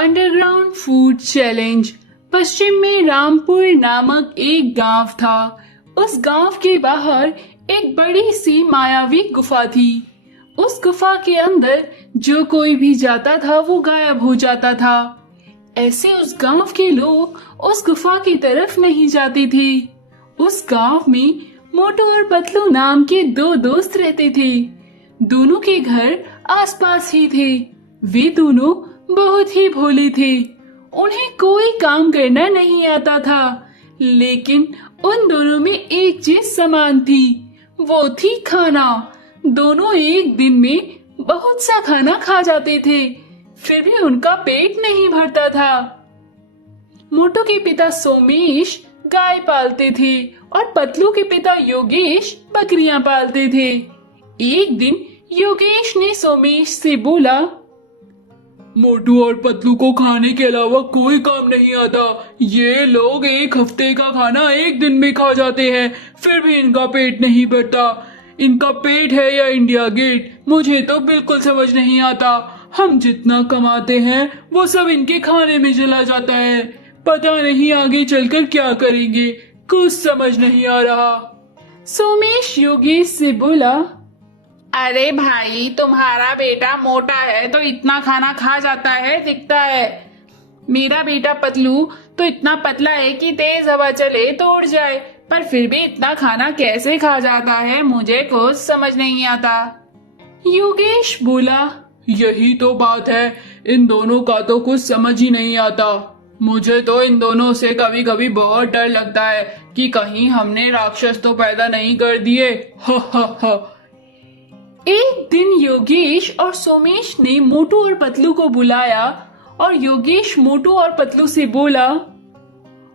Underground food challenge. पश्चिम में रामपुर नामक एक गांव था। उस गांव के बाहर एक बड़ी सी मायावी गुफा थी। उस गुफा के अंदर जो कोई भी जाता था वो गायब हो जाता था। ऐसे उस गांव के लोग उस गुफा की तरफ नहीं जाते थे। उस गांव में मोटू और पतलू नाम के दो दोस्त रहते थे। दोनों के घर आसपास ही थे। वे दोनों बहुत ही भोले थे। उन्हें कोई काम करना नहीं आता था, लेकिन उन दोनों में एक चीज समान थी, वो थी खाना। दोनों एक दिन में बहुत सा खाना खा जाते थे, फिर भी उनका पेट नहीं भरता था। मोटू के पिता सोमेश गाय पालते थे और पतलू के पिता योगेश बकरियां पालते थे। एक दिन योगेश ने सोमेश से बोला, मोटू और पतलू को खाने के अलावा कोई काम नहीं आता। ये लोग एक हफ्ते का खाना एक दिन में खा जाते हैं, फिर भी इनका पेट नहीं भरता। इनका पेट है या इंडिया गेट, मुझे तो बिल्कुल समझ नहीं आता। हम जितना कमाते हैं वो सब इनके खाने में चला जाता है। पता नहीं आगे चलकर क्या करेंगे, कुछ समझ नहीं आ रहा। सोमेश योगेश से बोला, अरे भाई, तुम्हारा बेटा मोटा है तो इतना खाना खा जाता है दिखता है। मेरा बेटा पतलू तो इतना पतला है कि तेज हवा चले तो उड़ जाए, पर फिर भी इतना खाना कैसे खा जाता है, मुझे कुछ समझ नहीं आता। योगेश बोला, यही तो बात है, इन दोनों का तो कुछ समझ ही नहीं आता। मुझे तो इन दोनों से कभी कभी बहुत डर लगता है कि कहीं हमने राक्षस तो पैदा नहीं कर दिए। एक दिन योगेश और सोमेश ने मोटू और पतलू को बुलाया और योगेश मोटू और पतलू से बोला,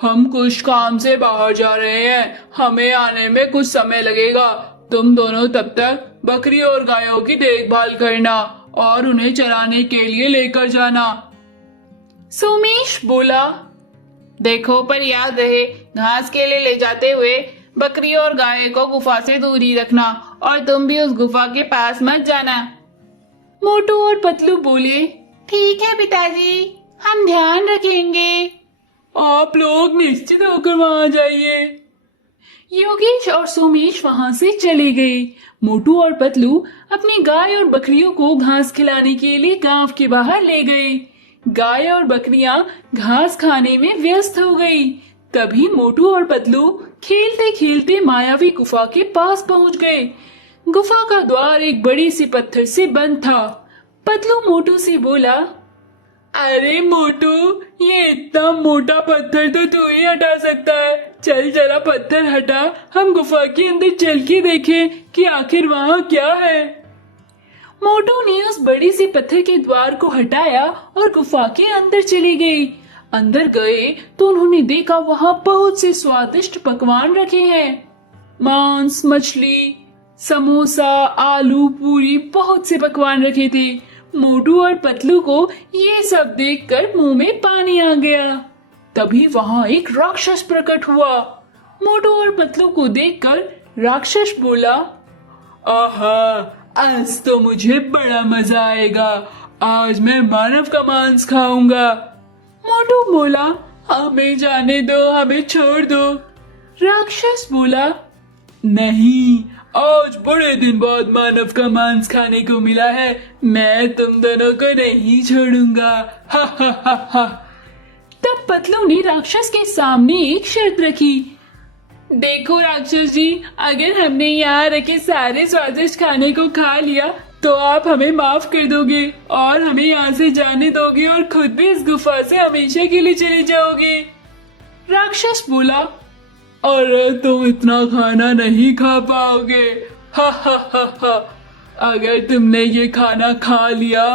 हम कुछ काम से बाहर जा रहे हैं, हमें आने में कुछ समय लगेगा। तुम दोनों तब तक बकरी और गायों की देखभाल करना और उन्हें चराने के लिए लेकर जाना। सोमेश बोला, देखो पर याद रहे, घास के लिए ले जाते हुए बकरी और गाय को गुफा से दूर ही रखना और तुम भी उस गुफा के पास मत जाना। मोटू और पतलू बोले, ठीक है पिताजी, हम ध्यान रखेंगे। आप लोग निश्चित होकर वहां जाइए। योगेश और सोमेश वहां से चले गए। मोटू और पतलू अपनी गाय और बकरियों को घास खिलाने के लिए गांव के बाहर ले गए। गाय और बकरियां घास खाने में व्यस्त हो गई। तभी मोटू और पतलू खेलते खेलते मायावी गुफा के पास पहुंच गए। गुफा का द्वार एक बड़ी सी पत्थर से बंद था। पतलू मोटू से बोला, अरे मोटू, ये इतना मोटा पत्थर तो तू ही हटा सकता है। चल जरा पत्थर हटा, हम गुफा के अंदर चल के देखें कि आखिर वहाँ क्या है। मोटू ने उस बड़ी सी पत्थर के द्वार को हटाया और गुफा के अंदर चली गई। अंदर गए तो उन्होंने देखा वहाँ बहुत से स्वादिष्ट पकवान रखे हैं। मांस, मछली, समोसा, आलू, पूरी, बहुत से पकवान रखे थे। मोटू और पतलू को ये सब देखकर मुंह में पानी आ गया। तभी वहाँ एक राक्षस प्रकट हुआ। मोटू और पतलू को देखकर राक्षस बोला, आहा, आज तो मुझे बड़ा मजा आएगा। आज मैं मानव का मांस खाऊंगा। मोटू बोला, हमें जाने दो, हमें छोड़ दो। राक्षस बोला, नहीं, आज बड़े दिन बाद मानव का मांस खाने को मिला है। मैं तुम दोनों को नहीं छोड़ूंगा। हा हा हा हा। तब पतलू ने राक्षस के सामने एक शर्त रखी। देखो राक्षस जी, अगर हमने यहाँ रखे सारे स्वादिष्ट खाने को खा लिया तो आप हमें माफ कर दोगे और हमें यहाँ से जाने दोगे और खुद भी इस गुफा से हमेशा के लिए चले जाओगे। राक्षस बोला, अरे तुम इतना खाना नहीं खा पाओगे। हा हा हा हा। अगर तुमने ये खाना खा लिया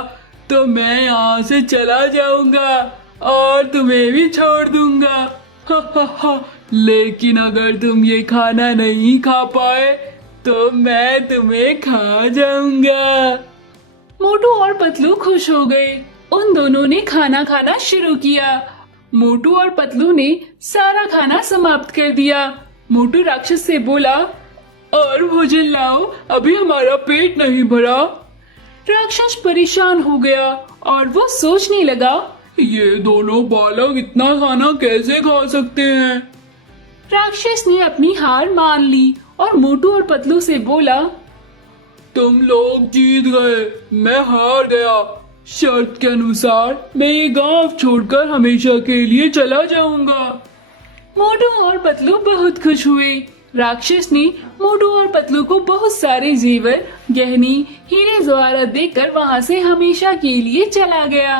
तो मैं यहाँ से चला जाऊंगा और तुम्हें भी छोड़ दूंगा। हा हा हा। लेकिन अगर तुम ये खाना नहीं खा पाए तो मैं तुम्हें खा जाऊंगा। मोटू और पतलू खुश हो गए। उन दोनों ने खाना खाना शुरू किया। मोटू और पतलू ने सारा खाना समाप्त कर दिया। मोटू राक्षस से बोला, और भोजन लाओ, अभी हमारा पेट नहीं भरा। राक्षस परेशान हो गया और वो सोचने लगा, ये दोनों बालक इतना खाना कैसे खा सकते हैं? राक्षस ने अपनी हार मान ली और मोटू और पतलू से बोला, तुम लोग जीत गए, मैं हार गया। शर्त के अनुसार मैं ये गांव छोड़कर हमेशा के लिए चला जाऊंगा। मोटू और पतलू बहुत खुश हुए। राक्षस ने मोटू और पतलू को बहुत सारे जेवर, गहनी, हीरे जवाहरात देकर वहां से हमेशा के लिए चला गया।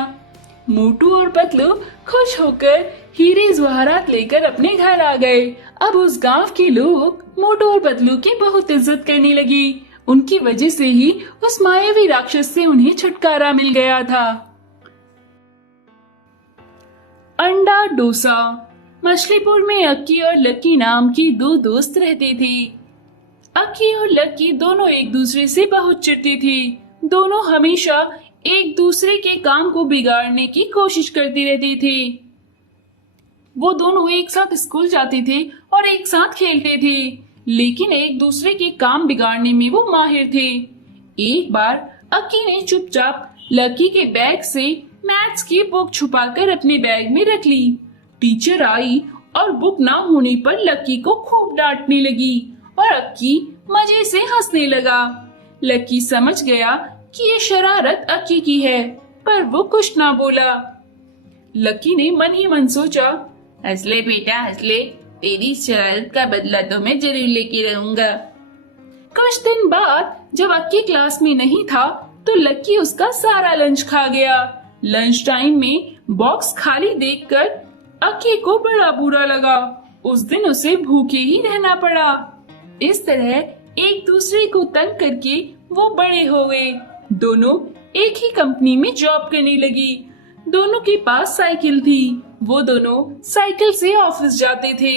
मोटू और पतलू खुश होकर हीरे जवाहरात लेकर अपने घर आ गए। अब उस गांव के लोग मोटू और पतलू की बहुत इज्जत करने लगे। उनकी वजह से ही उस मायावी राक्षस से उन्हें छुटकारा मिल गया था। अंडा डोसा। मछलीपुर में अक्की और लक्की नाम की दो दोस्त रहते थे। अक्की और लक्की दोनों एक दूसरे से बहुत चिढ़ती थी। दोनों हमेशा एक दूसरे के काम को बिगाड़ने की कोशिश करती रहती थी। वो दोनों एक साथ स्कूल जाते थे और एक साथ खेलते थे, लेकिन एक दूसरे के काम बिगाड़ने में वो माहिर थे। एक बार अक्की ने चुपचाप लक्की के बैग से मैथ्स की बुक छुपाकर अपने बैग में रख ली। टीचर आई और बुक ना होने पर लक्की को खूब डांटने लगी और अक्की मजे से हंसने लगा। लक्की समझ गया कि ये शरारत अक्की की है, पर वो कुछ ना बोला। लक्की ने मन ही मन सोचा, हंस ले बेटा हंस ले, तेरी शरारत का बदला तो मैं जरूर लेके रहूंगा। कुछ दिन बाद जब अक्की क्लास में नहीं था तो लक्की उसका सारा लंच खा गया। लंच टाइम में बॉक्स खाली देखकर अक्की को बड़ा बुरा लगा। उस दिन उसे भूखे ही रहना पड़ा। इस तरह एक दूसरे को तंग करके वो बड़े हो गए। दोनों एक ही कंपनी में जॉब करने लगी। दोनों के पास साइकिल थी। वो दोनों साइकिल से ऑफिस जाते थे।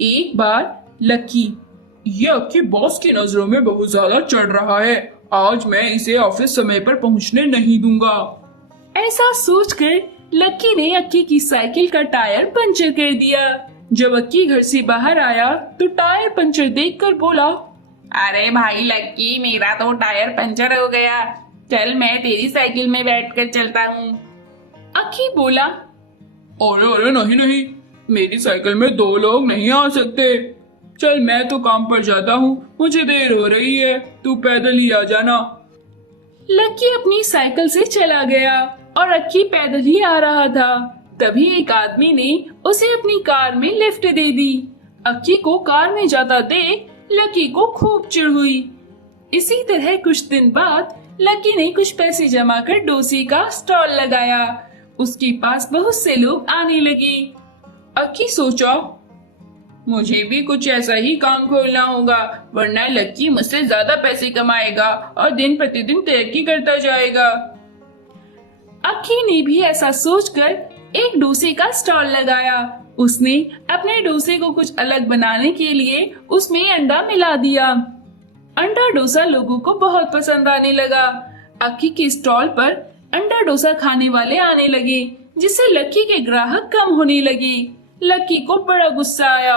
एक बार लक्की, ये अक्की बॉस की नजरों में बहुत ज्यादा चढ़ रहा है, आज मैं इसे ऑफिस समय पर पहुंचने नहीं दूंगा। ऐसा सोचकर लक्की ने अक्की की साइकिल का टायर पंचर कर दिया। जब अक्की घर से बाहर आया तो टायर पंचर देखकर बोला, अरे भाई लक्की, मेरा तो टायर पंचर हो गया, चल मैं तेरी साइकिल में बैठकर चलता हूँ। अक्की बोला, अरे अरे नहीं नहीं, मेरी साइकिल में दो लोग नहीं आ सकते। चल मैं तो काम पर जाता हूँ, मुझे देर हो रही है, तू पैदल ही आ जाना। लक्की अपनी साइकिल से चला गया और अक्की पैदल ही आ रहा था। तभी एक आदमी ने उसे अपनी कार में लिफ्ट दे दी। अक्की को कार में जाता देख लक्की को खूब चिढ़ हुई। इसी तरह कुछ दिन बाद लक्की ने कुछ पैसे जमा कर डोसे का स्टॉल लगाया। उसके पास बहुत से लोग आने लगे। अक्की सोचा, मुझे भी कुछ ऐसा ही काम खोलना होगा, वरना लक्की मुझसे ज्यादा पैसे कमाएगा और दिन प्रतिदिन तरक्की करता जाएगा। अक्की ने भी ऐसा सोचकर एक डोसे का स्टॉल लगाया। उसने अपने डोसे को कुछ अलग बनाने के लिए उसमें अंडा मिला दिया। अंडा डोसा लोगों को बहुत पसंद आने लगा। अक्की के स्टॉल पर अंडा डोसा खाने वाले आने लगे, जिससे लक्की के ग्राहक कम होने लगे। लक्की को बड़ा गुस्सा आया।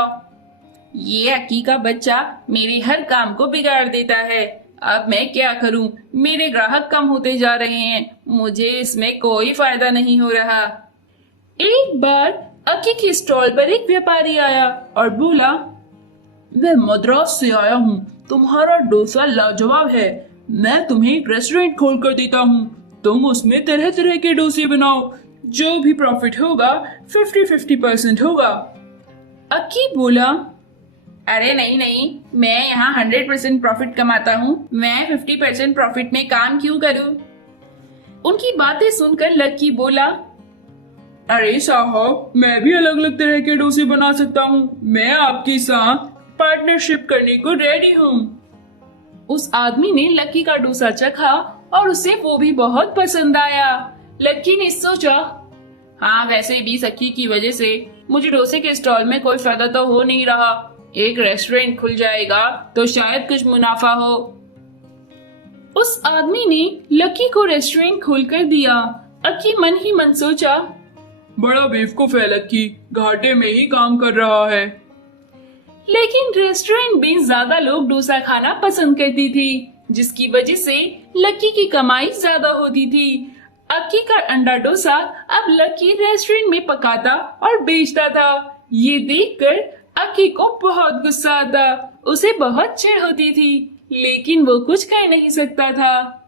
ये अक्की का बच्चा मेरे हर काम को बिगाड़ देता है, अब मैं क्या करूं? मेरे ग्राहक कम होते जा रहे हैं, मुझे इसमें कोई फायदा नहीं हो रहा। एक बार अक्की के स्टॉल पर एक व्यापारी आया और बोला, मैं मद्रास से आया हूँ, तुम्हारा डोसा लाजवाब है, मैं तुम्हें एक रेस्टोरेंट खोल कर देता हूँ, तुम उसमें तरह तरह के डोसे बनाओ, जो भी प्रॉफिट होगा 50-50% होगा। अक्की बोला, अरे नहीं नहीं, मैं यहाँ 100% प्रॉफिट कमाता हूँ, मैं 50% प्रॉफिट में काम क्यों करूँ? उनकी बातें सुनकर लक्की बोला, अरे साहब, मैं भी अलग अलग तरह के डोसे बना सकता हूँ, मैं आपके साथ पार्टनरशिप करने को रेडी हूँ। उस आदमी ने लक्की का डोसा चखा और उसे वो भी बहुत पसंद आया। लक्की ने सोचा, हाँ वैसे भी सखी की वजह से मुझे डोसे के स्टॉल में कोई फायदा तो हो नहीं रहा, एक रेस्टोरेंट खुल जाएगा तो शायद कुछ मुनाफा हो। उस आदमी ने लक्की को रेस्टोरेंट खोल कर दिया। अक्की मन ही मन सोचा, बड़ा बेवकूफ है लक्की, घाटे में ही काम कर रहा है। लेकिन रेस्टोरेंट में ज्यादा लोग डोसा खाना पसंद करती थी, जिसकी वजह से लक्की की कमाई ज्यादा होती थी। अक्की का अंडा डोसा अब लकी रेस्टोरेंट में पकाता और बेचता था। ये देखकर अक्की को बहुत गुस्सा आता। उसे बहुत चिढ़ होती थी, लेकिन वो कुछ कर नहीं सकता था।